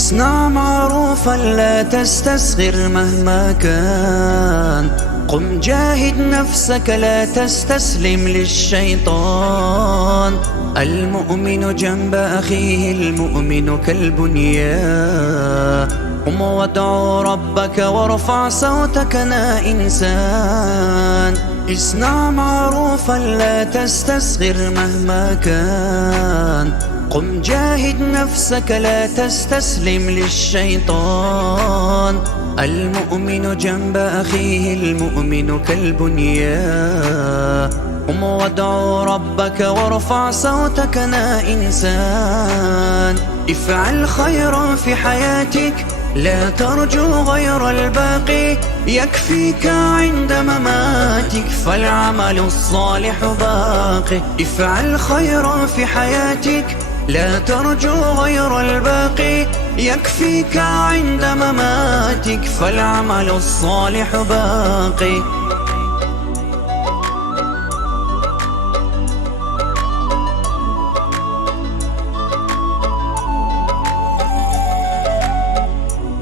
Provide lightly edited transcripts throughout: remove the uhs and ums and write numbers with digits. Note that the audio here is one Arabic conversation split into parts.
اصنع معروفا لا تستصغر مهما كان، قم جاهد نفسك لا تستسلم للشيطان. المؤمن جنب أخيه المؤمن كالبنيان، قم وادعو ربك وارفع صوتك يا إنسان. اصنع معروفا لا تستصغر مهما كان، قم جاهد نفسك لا تستسلم للشيطان. المؤمن جنب أخيه المؤمن كالبنيان، قم وادعو ربك وارفع صوتك يا إنسان. افعل خيرا في حياتك لا ترجو غير الباقي، يكفيك عند مماتك فالعمل الصالح باقي. افعل خيرا في حياتك لا ترجو غير الباقي، يكفيك عند مماتك فالعمل الصالح باقي.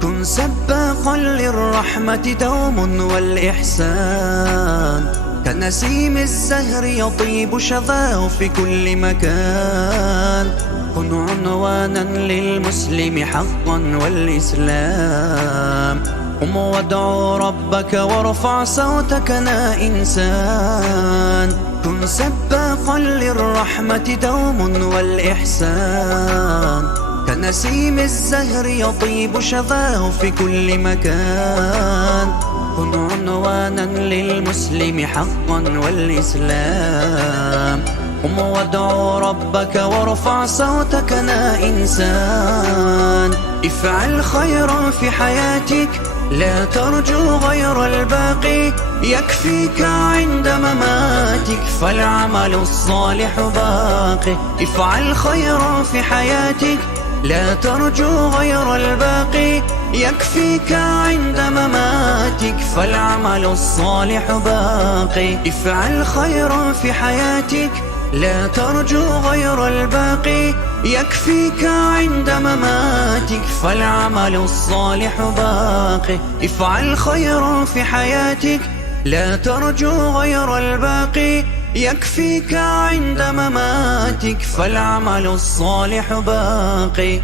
كن سباقا للرحمة دوم والإحسان، كنسيم الزهر يطيب شذاه في كل مكان. كن عنوانا للمسلم حقا والإسلام، قم وادعو ربك وارفع صوتك يا إنسان. كن سباقا للرحمة دوم والإحسان، كنسيم الزهر يطيب شذاه في كل مكان. كن عنوانا للمسلم حقا والإسلام، قم وادعو ربك وارفع صوتك يا إنسان. افعل خيرا في حياتك لا ترجو غير الباقي، يكفيك عند مماتك فالعمل الصالح باقي. افعل خيرا في حياتك لا ترجو غير الباقي، يكفيك عند مماتك فالعمل الصالح باقي. افعل خيرا في حياتك لا ترجو غير الباقي، يكفيك عند مماتك فالعمل الصالح باقي. افعل خيرا في حياتك لا ترجو غير الباقي، يكفيك عند مماتك فالعمل الصالح باقي.